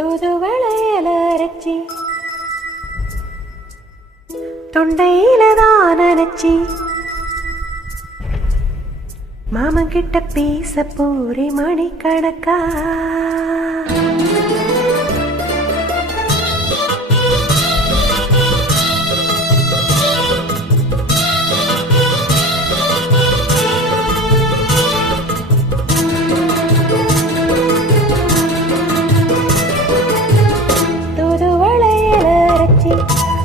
தூதுவளையல அரைச்சி தொண்டையில தான் நினைச்சி மாமன் கிட்ட பேச போரே மணிக்கணக்கா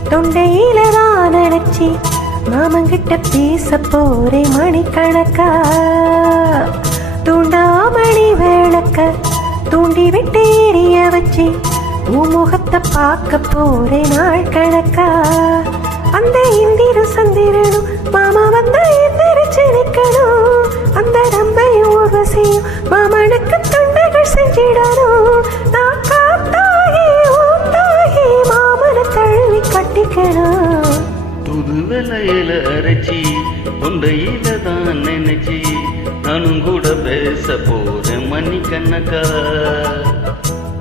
தொண்டையில தான் நினைச்சி மாமங்கிட்ட பேச போரே மணிக்கணக்கா தூண்டாமணி விளக்க தூண்டி விட்டு எரிய வச்சு முகத்தை பார்க்க போரே நாள் கணக்கா அந்த இந்திர சந்திரனும் மாமா வந்த எந்திரிச்சு நிக்கணும் அந்த ரம்பையும் ஊர்வசியும் மாமனுக்கு தொண்டைகள் செஞ்சிடணும் நான் காத்தாகி ஊத்தாகி மாமனை தழுவி கட்டிக்கணும் புதுவலையில அரைச்சி தொண்டையில தான் நினைச்சி நானும் கூட பேச போறேன் மணிக்கணக்கா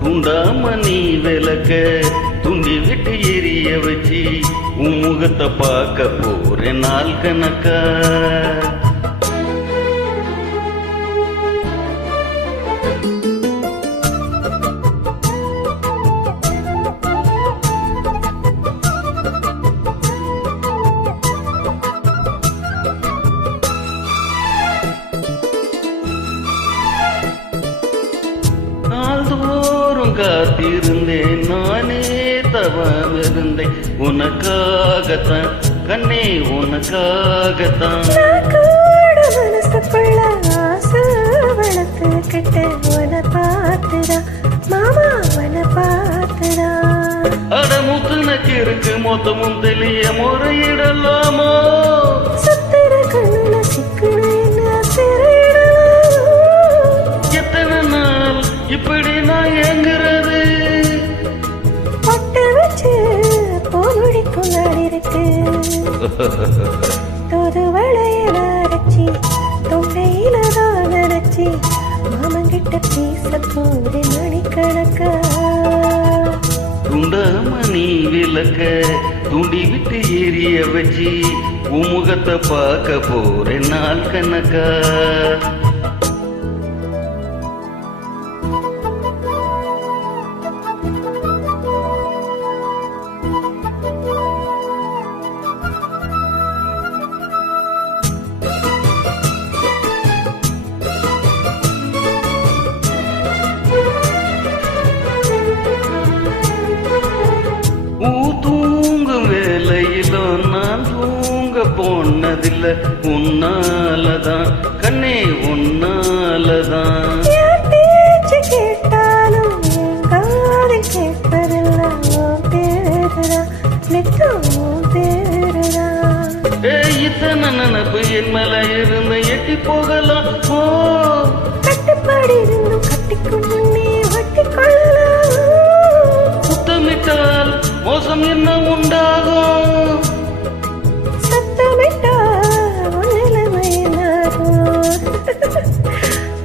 துண்டாமணி விளக்க துண்டி விட்டு எரிய வச்சு உன் முகத்தை பார்க்க போறேன் நாள் கணக்கா காத்திருந்தேன் நானே தவம் இருந்தேன் உனக்காகத்தான் கண்ணே உனக்காகத்தான் மனசுக்குள்ள ஆசை வளர்த்துக்கிட்ட உன பார்த்துதான் மாமா உன பார்த்துதான் அடமுத்துனக்கு இருக்கு மொத்தமும் தெளிய முறையிடலாமோ சுத்திர கண்ணுல சிக்கன எத்தனை நாள் இப்படி நான் ஏங்குறது பட்டு வச்சு போடிக்கும் நாள் இருக்கு தூதுவளையல அரைச்சி தொண்டையில தான் நினைச்சி மாமங்கிட்ட பேச போது மணிக்கணக்கா துண்டாமணி விளக்க துண்டி விட்டு எரிய வச்சு உன் முகத்தை பார்க்க போறேன் நாள் கணக்கா தூங்கும் வேலையிலோ நான் தூங்க போனதில்லை உன்னாலதான் கண்ணே உன்னாலதான் பேச்சு கேட்டாலும் காதில் கேட்பதில்லை பேருதான் பேருதான் இத்தனை நினப்பு என் மேல இருந்து எட்டி போகலாம் போ கட்டுப்பாடு இருந்தும் கட்டிக்கொண்டு நீ வட்டிக்கொள்ளலாம் முத்தமிட்டால் மோசம் என்ன உண்டாகும் சத்தமிட்டால் நிலைமையினாகும்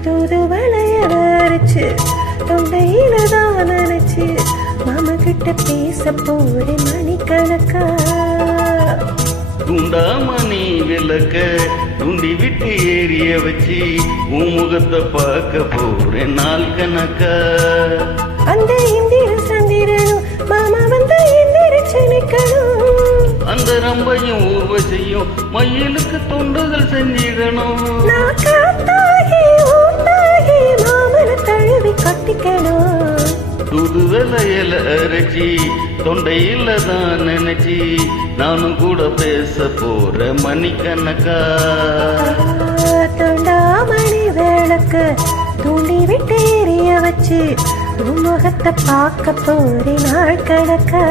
தூதுவளையல அரைச்சு தொண்டையில தான் நினைச்சு மாமா கிட்ட பேச போறே மணிக்கணக்கா துண்டாமணி விளக்க துண்டி விட்டு ஏரிய வச்சு உன் முகத்தை பார்க்க போறேன் நாள் கணக்கா அந்த இந்திர சந்திரனும் மாமா வந்து எந்திரிச்சு நிக்கணும் அந்த ரம்பையும் ஊர்வசியும் மயிலுக்கு தொண்டுகள் செஞ்சிடணும் நான் காத்தாகி ஊத்தாகி மாமனை தழுவி கட்டிக்கணும் துதுவலையில அரைச்சி தொண்டையில தான் நினைச்சி நானும் கூட பேச போற மணிக்கணக்கா தொண்டாமணி விளக்கு தூண்டி விட்டு எரிய வச்சு முகத்தை பார்க்க போறே நாள் கணக்கா